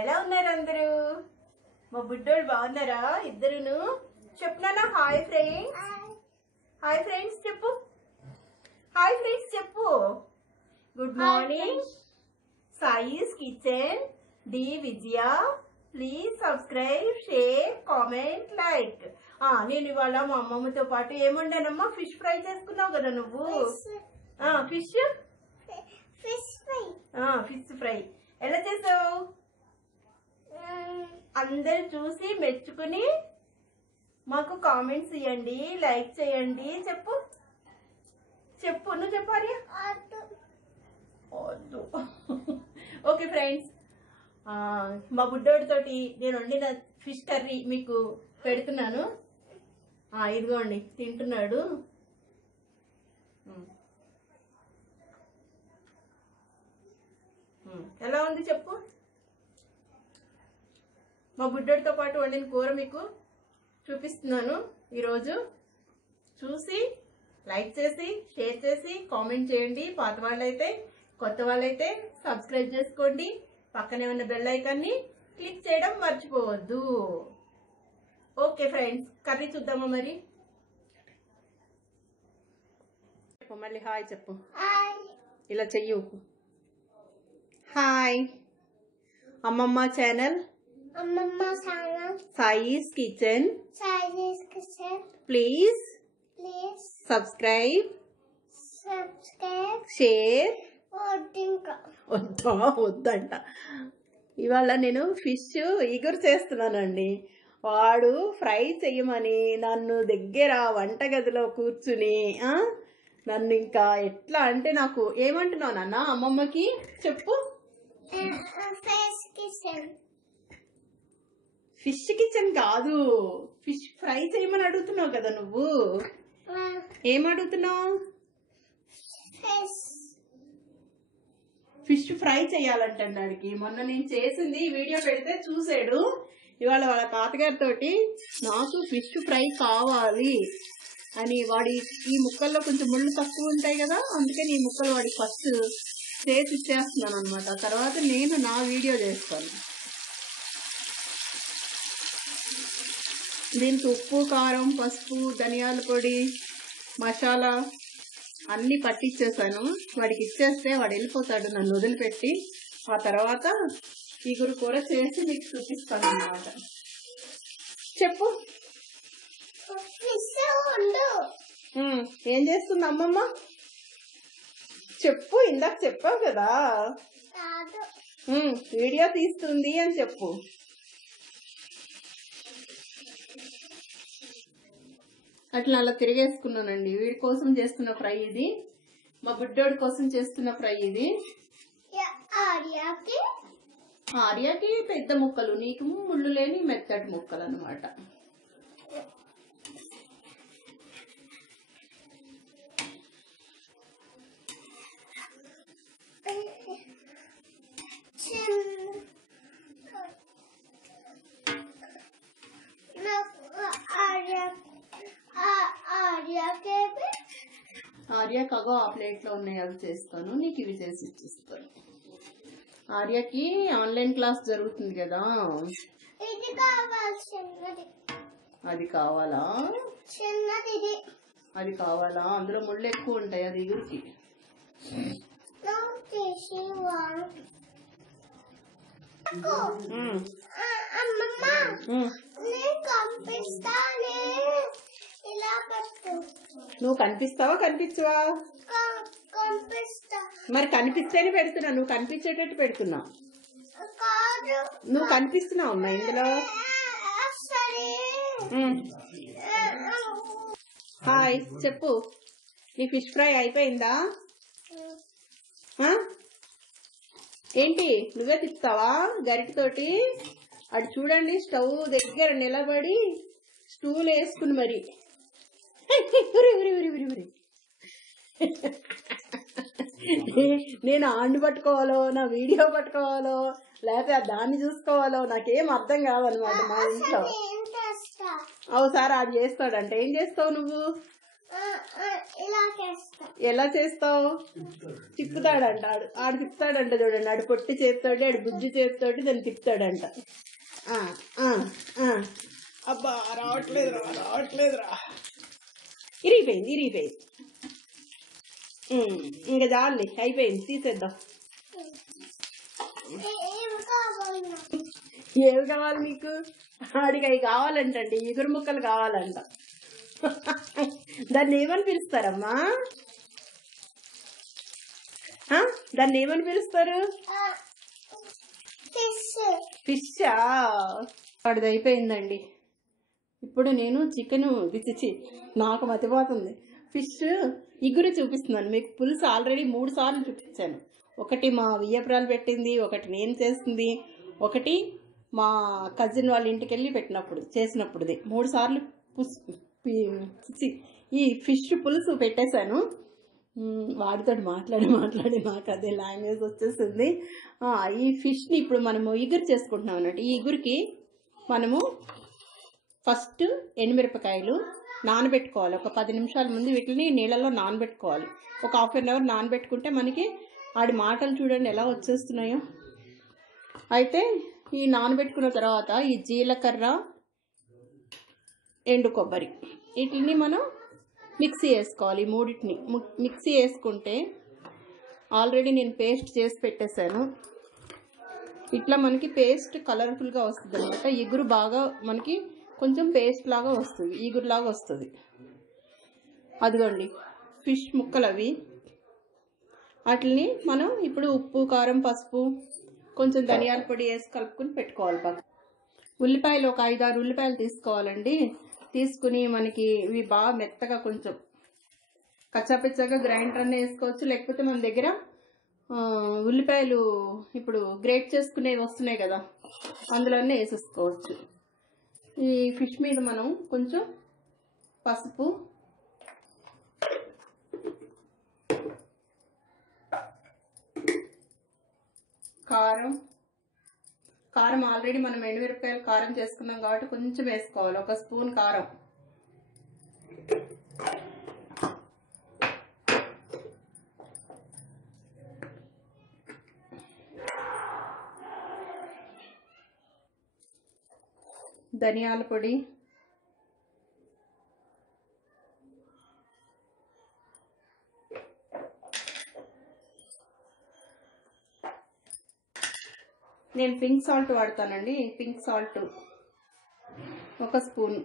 ఎలా ఉన్నారు అందరూ? మా బుడ్డోళ్ళు బాగున్నారా? ఇద్దరును చెప్పునా హాయ్ ఫ్రెండ్స్. హాయ్ ఫ్రెండ్స్ చెప్పు. హాయ్ ఫ్రెండ్స్ చెప్పు. Good morning. సాయిస్ కిచెన్ డి Vijaya. Please subscribe, share, comment, like. నేను ఇవాళ మా అమ్మమ్మతో పాటు ఏముండానమ్మా? ఫిష్ ఫ్రై చేసుకున్నావు కదా నువ్వు. ఫిష్ ఫ్రై ఎలా చేసావు? అందరు చూసి మెచ్చుకుని మాకు కామెంట్స్ ఇవ్వండి, లైక్ చేయండి. చెప్పు చెప్పు, నువ్వు చెప్పు ఆర్య. ఓకే ఫ్రెండ్స్, మా బుడ్డోడితోటి నేను వండిన ఫిష్ కర్రీ మీకు పెడుతున్నాను. ఇదిగోండి తింటున్నాడు. ఎలా ఉంది చెప్పు. మా బుడ్డోడితో పాటు వండిన కూర మీకు చూపిస్తున్నాను ఈరోజు. చూసి లైక్ చేసి షేర్ చేసి కామెంట్ చేయండి. పాత వాళ్ళైతే, కొత్త వాళ్ళైతే సబ్స్క్రైబ్ చేసుకోండి. పక్కనే ఉన్న బెల్ ఐకాన్ని క్లిక్ చేయడం మర్చిపోవద్దు. ఓకే ఫ్రెండ్స్, కర్రీ చూద్దామా మరి? చెప్పు మళ్ళీ హాయ్ చెప్పు. ఇలా చెయ్యి. హాయ్. అమ్మమ్మ channel, Sai's kitchen. Please subscribe, share. వద్దంట. ఇవాళ నేను ఫిష్ ఇగురు చేస్తున్నానండి. వాడు ఫ్రై చెయ్యమని నన్ను దగ్గర వంటగదిలో కూర్చుని నన్ను ఇంకా ఎట్లా అంటే, నాకు ఏమంటున్నావు నాన్న అమ్మమ్మకి చెప్పు. ఫిష్ కిచెన్ కాదు, ఫిష్ ఫ్రై చేయమని అడుగుతున్నావు కదా నువ్వు. ఏం అడుగుతున్నావు? ఫిష్ ఫ్రై చేయాలంటాడికి. మొన్న నేను చేసింది వీడియో పెడితే చూసాడు. ఇవాళ వాళ్ళ తాతగారితో నాకు ఫిష్ ఫ్రై కావాలి అని, వాడి ఈ ముక్కల్లో కొంచెం ముళ్ళు తక్కువ ఉంటాయి కదా, అందుకని ఈ ముక్కలు వాడికి ఫస్ట్ చేసి ఇచ్చేస్తున్నాను అనమాట. తర్వాత నేను నా వీడియో చేస్తాను. దీనికి ఉప్పు, కారం, పసుపు, ధనియాల పొడి, మసాలా అన్నీ పట్టించేసాను. వాడికి ఇచ్చేస్తే వాడు వెళ్ళిపోతాడు నన్ను వదిలిపెట్టి. ఆ తర్వాత ఇగురు కూర చేసి మీకు చూపిస్తాను అన్నమాట. చెప్పు. ఏం చేస్తుంది అమ్మమ్మ చెప్పు. ఇందాక చెప్పావు కదా వీడియో తీస్తుంది అని చెప్పు. అట్లా అలా తిరిగేసుకున్నానండి. వీడి కోసం చేస్తున్న ఫ్రై ఇది, మా బుడ్డోడి కోసం చేస్తున్న ఫ్రై ఇది. ఆర్యాకి పెద్ద ముక్కలు, నీకు ముళ్ళు లేని మెత్తటి ముక్కలు అన్నమాట. ఆర్యాకి అగో ఆ ప్లేట్లో ఉన్నాయి, అవి చేస్తాను. నీకు ఇవి చేసి ఇచ్చిస్తాను. ఆర్యాకి ఆన్లైన్ క్లాస్ జరుగుతుంది కదా, అది కావాలా? అది కావాలా? అందులో ముళ్ళు ఎక్కువ ఉంటాయి, అది ఇగురికి. నువ్వు కనిపిస్తావా కనిపించవా? మరి కనిపిస్తేనే పెడుతున్నా, నువ్వు కనిపించేటట్టు పెడుతున్నా. నువ్వు కనిపిస్తున్నావు అమ్మా ఇందులో. హాయ్ చెప్పు. నీ ఫిష్ ఫ్రై అయిపోయిందా? ఏంటి నువ్వే తిప్పుతావా గరిటతోటి? అటు చూడండి, స్టవ్ దగ్గర నిలబడి స్టూల్ వేసుకుని మరి. నేను ఆండు పట్టుకోవాలో, నా వీడియో పట్టుకోవాలో, లేకపోతే దాన్ని చూసుకోవాలో నాకేం అర్థం కాదనమాట. మా ఇంట్లో ఒకసారి అది చేస్తాడంటే ఏం చేస్తావు నువ్వు? ఎలా చేస్తావు? తిప్పుతాడంట ఆడు తిప్పుతాడంట. చూడండి, ఆడు పొట్టి చేస్తాడు, ఆడు బుద్ధి చేస్తాడు, దాన్ని తిప్పుతాడంట. అబ్బా రావట్లేదురా. ఇరిగిపోయింది. ఇంకా చాలు, అయిపోయింది, తీసేద్దాం. ఏవి కావాలి నీకు? ఆడికి అవి కావాలంటండి, ఇగురు ముక్కలు కావాలంట. దాన్ని ఏమని పిలుస్తారమ్మా? దాన్ని ఏమని పిలుస్తారు? ఫిషా? వాడిది అయిపోయిందండి. ఇప్పుడు నేను చికెన్ నాకు మతిపోతుంది. ఫిష్ ఇగురు చూపిస్తున్నాను మీకు. పులుసు ఆల్రెడీ 3 సార్లు చూపించాను. ఒకటి మా వియ్యపురాలు పెట్టింది, ఒకటి నేను చేసింది, ఒకటి మా కజిన్ వాళ్ళ ఇంటికి వెళ్ళి చేసినప్పుడుది. 3 సార్లు ఈ ఫిష్ పులుసు పెట్టేశాను. వాడితో మాట్లాడి నాకు అదే లాంగ్వేజ్ వచ్చేసింది. ఈ ఫిష్ని ఇప్పుడు మనము ఇగురు చేసుకుంటున్నాం అన్నట్టు. ఈ ఇగురికి మనము ఫస్ట్ ఎండుమిరపకాయలు నానబెట్టుకోవాలి. ఒక 10 నిమిషాల ముందు వీటిని నీళ్ళలో నానబెట్టుకోవాలి. ఒక ½ గంట నానబెట్టుకుంటే మనకి ఆడి మాటలు చూడండి ఎలా వచ్చేస్తున్నాయో. అయితే ఈ నానబెట్టుకున్న తర్వాత ఈ జీలకర్ర, ఎండు కొబ్బరి వీటిని మనం మిక్సీ వేసుకోవాలి. ఈ మూడింటిని మిక్సీ వేసుకుంటే ఆల్రెడీ నేను పేస్ట్ చేసి పెట్టేశాను. ఇట్లా మనకి పేస్ట్ కలర్ఫుల్గా వస్తుంది అనమాట. ఇగురు బాగా మనకి కొంచెం పేస్ట్ లాగా వస్తుంది, ఇగురులాగా వస్తుంది. అదిగోండి ఫిష్ ముక్కలు అవి. వాటిని మనం ఇప్పుడు ఉప్పు, కారం, పసుపు, కొంచెం ధనియాల పొడి వేసి కలుపుకుని పెట్టుకోవాలి. ఉల్లిపాయలు ఒక 5-6 ఉల్లిపాయలు తీసుకోవాలండి. తీసుకుని మనకి ఇవి బాగా మెత్తగా కొంచెం కచ్చాపిచ్చాగా గ్రైండర్ అన్నీ వేసుకోవచ్చు. లేకపోతే మన దగ్గర ఉల్లిపాయలు ఇప్పుడు గ్రేట్ చేసుకునేవి వస్తున్నాయి కదా, అందులోనే వేసేసుకోవచ్చు. ఈ ఫిష్ మీద మనం కొంచెం పసుపు, కారం ఆల్రెడీ మనం ఎండుమిరపకాయలు కారం చేసుకున్నాం కాబట్టి కొంచెం వేసుకోవాలి. 1 స్పూన్ కారం, ధనియాల పొడి, నేను పింక్ సాల్ట్ వాడతానండి. పింక్ సాల్ట్ 1 స్పూన్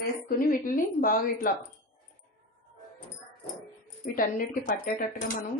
వేసుకుని వీటిని బాగా ఇట్లా వీటన్నిటికీ పట్టేటట్టుగా మనం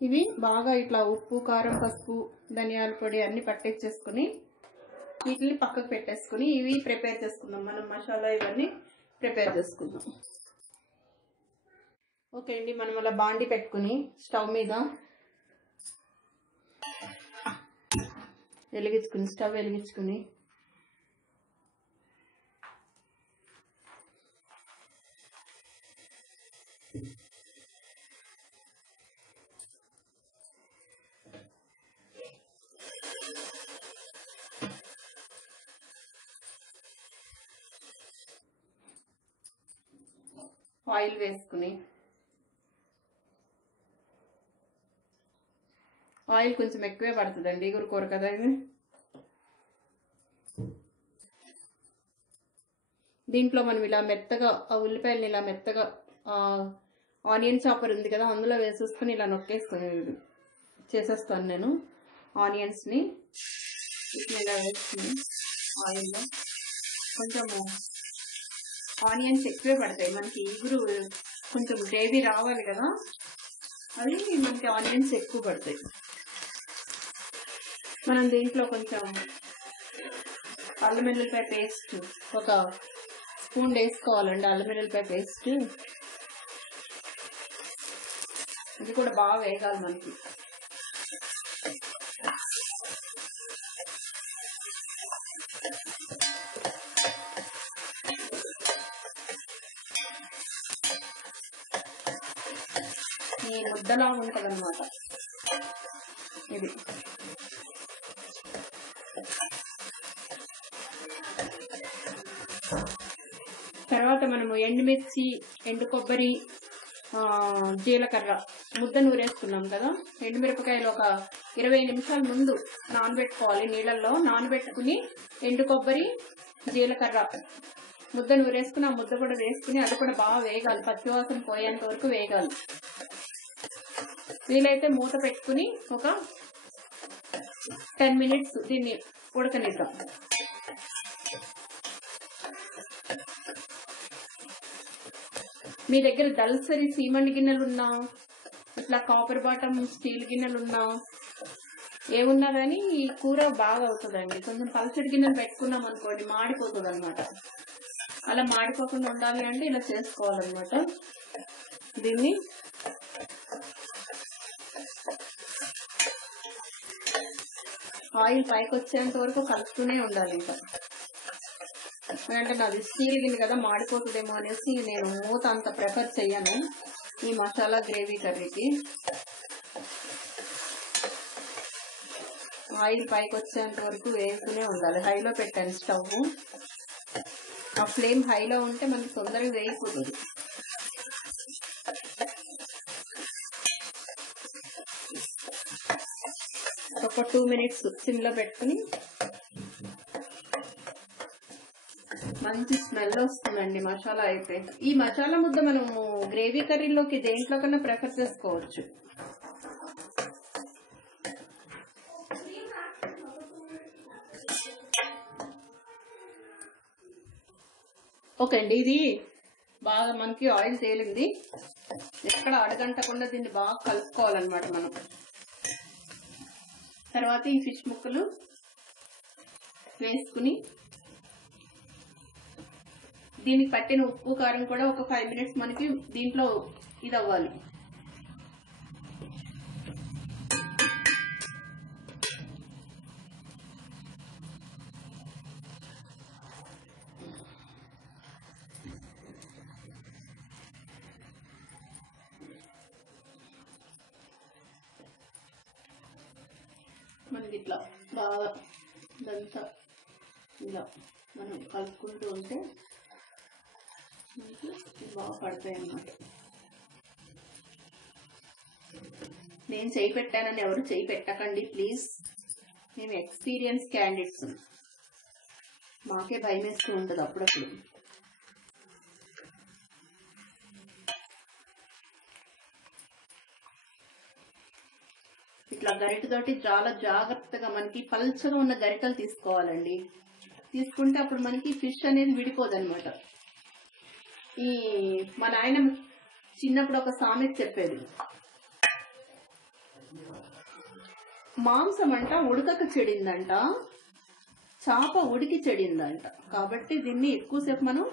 ఇవి బాగా ఇట్లా ఉప్పు, కారం, పసుపు, ధనియాల పొడి అన్ని పట్టేసేసుకుని వీటిని పక్కకు పెట్టేసుకుని ఇవి ప్రిపేర్ చేసుకుందాం. మనం మసాలా ఇవన్నీ ప్రిపేర్ చేసుకుందాం. ఓకే అండి, మనం అలా బాండి పెట్టుకుని స్టవ్ మీద స్టవ్ వెలిగించుకుని ఆయిల్ వేసుకుని, ఆయిల్ కొంచెం ఎక్కువే పడుతుందండి, ఇగురు కూర కదా ఇది. దీంట్లో మనం ఇలా మెత్తగా ఆ ఉల్లిపాయలని ఇలా మెత్తగా ఆనియన్ చాపర్ ఉంది కదా, అందులో వేసేసుకుని ఇలా నొక్కేసుకుని చేసేస్తాను నేను. ఆనియన్స్ని ఇలా వేసుకుని ఆయిల్లో కొంచెము ఆనియన్స్ ఎక్కువే పడతాయి మనకి. ఇగురు కొంచెం గ్రేవీ రావాలి కదా, అది మనకి ఆనియన్స్ ఎక్కువ పడతాయి. మనం దీంట్లో కొంచెం అల్లం వెల్లుల్లిపాయ పేస్ట్ 1 స్పూన్ వేసుకోవాలండి. అల్లం వెల్లుల్లిపాయ పేస్ట్ ఇది కూడా బాగా వేగాలి మనకి. ఈ ముద్దలా ఉంటుంది అన్నమాట ఇది. తర్వాత మనము ఎండుమిర్చి, ఎండు కొబ్బరి, జీలకర్ర ముద్ద నూరేసుకున్నాం కదా. ఎండుమిరపకాయలు ఒక 20 నిమిషాల ముందు నానబెట్టుకోవాలి. నీళ్ళల్లో నానబెట్టుకుని ఎండు కొబ్బరి, జీలకర్ర ముద్ద నూరేసుకుని ఆ ముద్ద కూడా వేసుకుని అది కూడా బాగా వేగాలి. పచ్చివాసన పోయేంత వరకు వేగాలి. వీలైతే మూత పెట్టుకుని ఒక 10 మినిట్స్ దీన్ని ఉడకనిద్దాం. మీ దగ్గర దల్సరి సీమండి గిన్నెలు ఉన్నా, ఇట్లా కాపర్ బాటమ్ స్టీల్ గిన్నెలు ఉన్నా, ఏమున్నా కానీ ఈ కూర బాగా అవుతుందండి. కొంచెం పల్చడి గిన్నెలు పెట్టుకున్నాం అనుకోండి మాడిపోతుంది అనమాట. అలా మాడిపోకుండా ఉండాలి అంటే ఇలా చేసుకోవాలన్నమాట. దీన్ని ఆయిల్ పైకి వచ్చేంత వరకు కలుపుతూనే ఉండాలి. ఇంకా అంటే నాది స్టీల్ గిన్నె కదా, మాడిపోతుందేమో అనేసి నేను మూత అంత ప్రిఫర్ చెయ్యను ఈ మసాలా గ్రేవీ కర్రీకి. ఆయిల్ పైకి వచ్చేంత వరకు వేస్తూనే ఉండాలి. హైలో పెట్టాను స్టవ్. ఆ ఫ్లేమ్ హైలో ఉంటే మనకి తొందరగా వేగిపోతుంది. ఒక 2 మినిట్స్ సిమ్లో పెట్టుకుని మంచి స్మెల్ వస్తుందండి మసాలా అయితే. ఈ మసాలా ముద్ద మనము గ్రేవీ కర్రీలోకి దేంట్లో కన్నా ప్రిఫర్ చేసుకోవచ్చు. ఓకే అండి, ఇది బాగా మనకి ఆయిల్ తేలింది. ఎక్కడ అడగంటకుండా దీన్ని బాగా కలుపుకోవాలన్నమాట మనం. తర్వాత ఈ ఫిష్ ముక్కలు వేసుకుని దీనికి పట్టిన ఉప్పు కారం కూడా ఒక 5 మినిట్స్ మనకి దీంట్లో ఇది అవ్వాలి. మనకి ఇట్లా బాగా ఇదంతా ఇలా మనం కలుపుకుంటూ ఉంటే మనకి బాగా పడతాయి అన్నమాట. నేను చేయి పెట్టానని ఎవరు చేయి పెట్టకండి ప్లీజ్. మేము ఎక్స్పీరియన్స్ క్యాండిడేట్స్, మాకే భయం వేస్తూ ఉంటుంది అప్పుడప్పుడు. ఇట్లా గరిటతోటి చాలా జాగ్రత్తగా మనకి పల్చగా ఉన్న గరిటలు తీసుకోవాలండి. తీసుకుంటే అప్పుడు మనకి ఫిష్ అనేది విడిపోదన్నమాట. ఈ మా నాయన చిన్నప్పుడు ఒక సామెత చెప్పేది, మాంసం అంట ఉడకక చెడిందంట, చేప ఉడికి చెడిందంట. కాబట్టి దీన్ని ఎక్కువసేపు మనం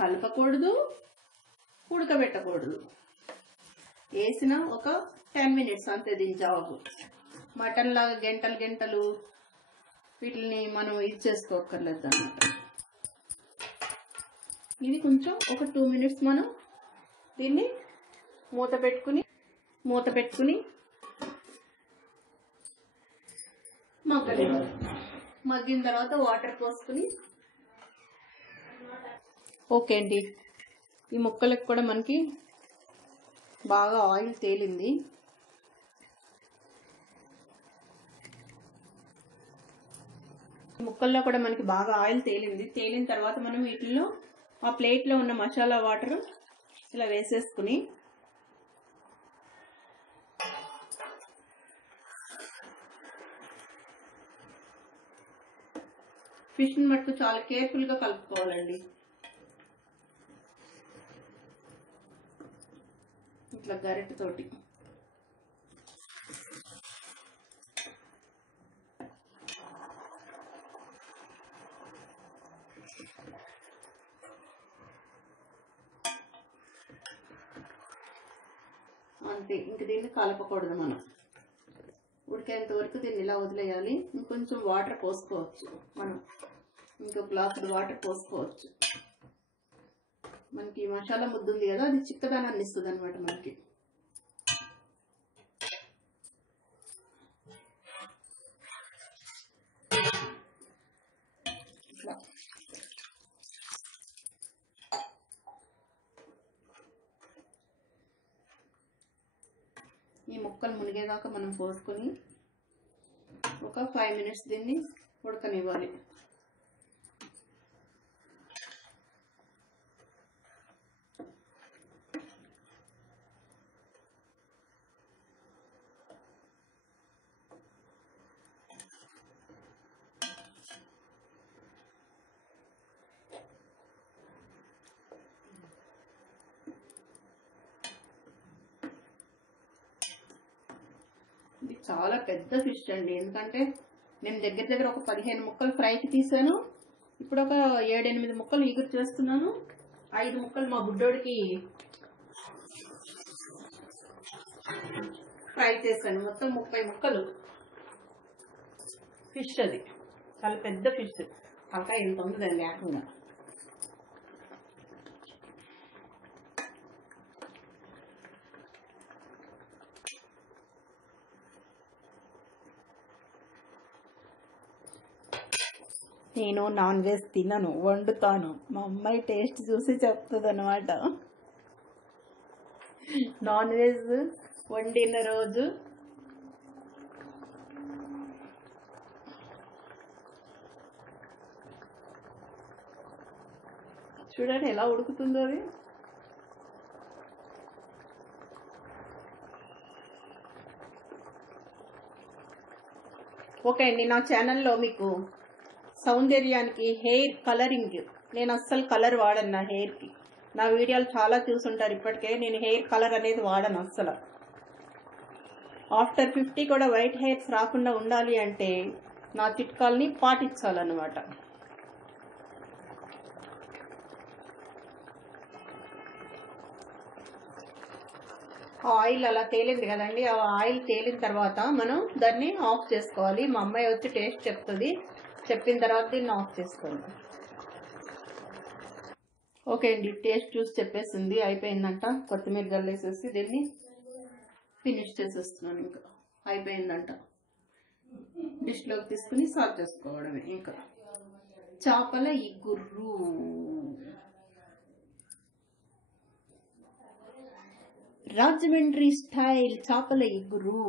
కలపకూడదు, ఉడకబెట్టకూడదు. వేసిన ఒక 10 మినిట్స్ అంతే దీని జాబు. మటన్ లాగా గంటలు గంటలు వీటిని మనం ఇది చేసుకోకర్లేదు అన్నమాట. ఇది కొంచెం ఒక 2 మినిట్స్ మనం దీన్ని మూత పెట్టుకుని మగ్గనివ్వాలి. మగ్గిన తర్వాత వాటర్ పోసుకుని ఓకే అండి. ఈ ముక్కలకు కూడా మనకి బాగా ఆయిల్ తేలింది. ముక్కల్లో కూడా మనకి బాగా ఆయిల్ తేలింది. తేలిన తర్వాత మనం వీటిల్లో ఆ ప్లేట్లో ఉన్న మసాలా వాటర్ ఇలా వేసేసుకుని ఫిష్ని మట్టుకు చాలా కేర్ఫుల్గా కలుపుకోవాలండి. ఇట్లా గరిటెతోటి అంతే. ఇంక దీన్ని కలపకూడదు మనం. ఉడికేంత వరకు దీన్ని ఇలా వదిలేయాలి. ఇంకొంచెం వాటర్ పోసుకోవచ్చు మనం, ఇంకో గ్లాసుడు వాటర్ పోసుకోవచ్చు. మనకి మసాలా ముద్ద ఉంది కదా, అది చిక్కదనాన్ని ఇస్తుంది అనమాట మనకి. ఈ ముక్కలు మునిగేదాకా మనం పోసుకొని ఒక 5 minutes దీన్ని ఉడకనివ్వాలి. ఇది చాలా పెద్ద ఫిష్ అండి, ఎందుకంటే నేను దగ్గర ఒక 15 ముక్కలు ఫ్రైకి తీసాను. ఇప్పుడు ఒక 7-8 ముక్కలు ఈగురు చేస్తున్నాను. 5 ముక్కలు మా బుడ్డోడికి ఫ్రై చేశాను. మొత్తం 30 ముక్కలు ఫిష్. అది చాలా పెద్ద ఫిష్. అలా ఎంత ఉంటుందండి ఏకంగా. నేను నాన్ వెజ్ తినను, వండుతాను. మా అమ్మాయి టేస్ట్ చూసి చెప్తుంది అనమాట. నాన్ వెజ్ వండిన రోజు చూడండి ఎలా ఉడుకుతుందో అది. ఓకే అండి, నా ఛానల్లో మీకు సౌందర్యానికి హెయిర్ కలరింగ్, నేను అస్సలు కలర్ వాడను నా హెయిర్కి. నా వీడియోలు చాలా చూసుంటారు ఇప్పటికే. నేను హెయిర్ కలర్ అనేది వాడను అస్సలు. ఆఫ్టర్ 50 కూడా వైట్ హెయిర్స్ రాకుండా ఉండాలి అంటే నా చిట్కాల్ని పాటించాలన్నమాట. ఆయిల్ అలా తేలింది కదండి, ఆ ఆయిల్ తేలిన తర్వాత మనం దాన్ని ఆఫ్ చేసుకోవాలి. మా అమ్మాయి వచ్చి టేస్ట్ చెప్తుంది, చెప్పిన తర్వాత దీన్ని ఆఫ్ చేసుకోండి. ఓకే అండి, టేస్ట్ చూసి చెప్పేసింది, అయిపోయిందంట. కొత్తిమీర జల్లేసేసి దీన్ని ఫినిష్ చేసేస్తున్నాను. ఇంకా అయిపోయిందంట. డిష్లోకి తీసుకుని సర్వ్ చేసుకోవడమే. ఇంకా చేపల ఇగురు, రాజమండ్రి స్టైల్ చేపల ఇగురు.